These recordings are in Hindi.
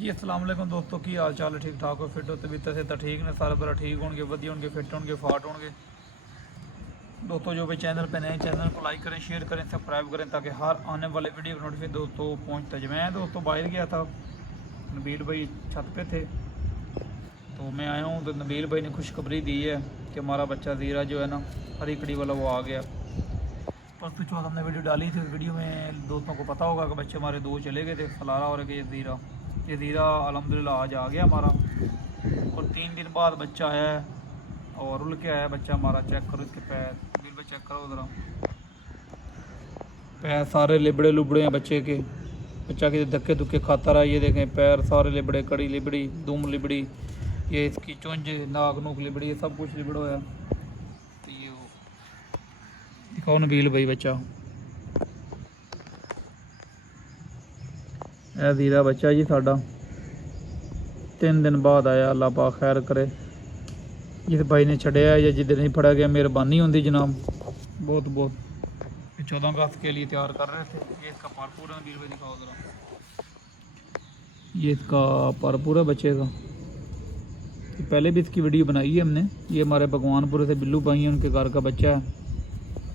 जी अस्सलाम वालेकुम दोस्तों, की हाल चाल है? ठीक ठाक हो, फिट हो, तबीयत से तो ठीक ने, सारे बड़ा ठीक होंगे, वधिया होंगे, फिट होंगे, फाट होंगे। दोस्तों जो भी चैनल पे नए, चैनल को लाइक करें, शेयर करें, सब्सक्राइब करें ताकि हर आने वाले वीडियो का नोटिफिकेशन दोस्तों पहुँचता जाए। मैं दोस्तों बाहर गया था, नबील भाई छत पे थे तो मैं आया हूँ, तो नबील भाई ने खुशखबरी दी है कि हमारा बच्चा ज़ीरा जो है ना, हरी कड़ी वाला, वो आ गया। परसों चौथ हमने वीडियो डाली थी, उस वीडियो में दोस्तों को पता होगा कि बच्चे हमारे दो चले गए थे, फलारा और एक ये ज़ीरा अल्हम्दुलिल्लाह आज आ गया हमारा। और 3 दिन बाद बच्चा आया है और उल के आया बच्चा हमारा। चेक करो इसके पैर, बिल्कुल चेक करो ज़रा, पैर सारे लिबड़े लुबड़े हैं बच्चे के। बच्चा के धक्के धुक्के खाता रहा, ये देखें पैर सारे लिबड़े, कड़ी लिबड़ी, दुम लिबड़ी, ये इसकी चुंझ, नाक नूक लिबड़ी, ये सब कुछ लिबड़ो है। तो ये वो दिखाओ नबील भाई बच्चा, यह ज़ीरा बच्चा जी साडा 3 दिन बाद आया। अल्लाह पाक खैर करे, जिस भाई ने छड़िया या जिधर नहीं फड़ा गया, मेहरबानी होंगी जनाब, बहुत बहुत। 14 अगस्त के लिए तैयार कर रहे थे। ये इसका पारपूर है, नबील भाई दिखाओ ज़रा, ये इसका पारपूर है बच्चे का। पहले भी इसकी वीडियो बनाई है हमने। ये हमारे भगवानपुर से बिल्लू भाई हैं, उनके घर का बच्चा है।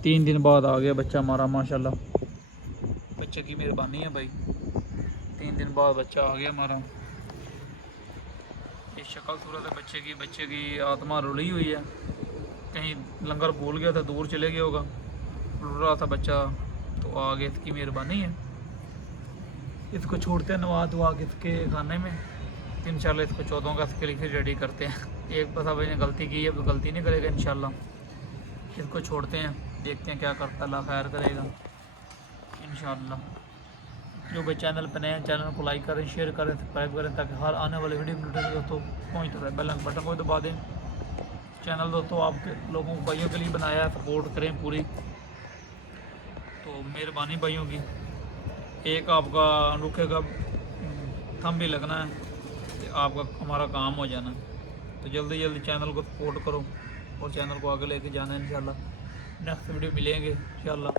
3 दिन बाद आ गया बच्चा हमारा, माशाल्लाह बच्चे की मेहरबानी है भाई। 3 दिन बाद बच्चा आ गया हमारा। ये शक्ल सूरत है बच्चे की आत्मा रुली हुई है, कहीं लंगर भूल गया था, दूर चले गया होगा, रुल रहा था बच्चा, तो आ गया, इसकी मेहरबानी है। इसको छोड़ते हैं नवा धवा के इसके खाने में, इंशाल्लाह इसको 14 अगस्त के लिए फिर रेडी करते हैं। एक बस भाई ने गलती की है, अब गलती नहीं करेगा इंशाल्लाह। इसको छोड़ते हैं, देखते हैं क्या करता, अल्लाह खैर करेगा इंशाल्लाह। जो भाई चैनल पर नए हैं, चैनल को लाइक करें, शेयर करें, सब्सक्राइब करें ताकि हर आने वाले वीडियो नोटिफिकेशन दोस्तों पहुँचता रहे। बेल बटन को दबा दें। चैनल दोस्तों आपके लोगों भाइयों के लिए बनाया है, सपोर्ट करें पूरी, तो मेहरबानी भाइयों की। एक आपका रुकेगा थंब भी लगना है, तो आपका हमारा काम हो जाना। तो जल्दी जल्दी चैनल को सपोर्ट करो और चैनल को आगे लेके जाना है इंशाल्लाह। नेक्स्ट वीडियो मिलेंगे इंशाल्लाह।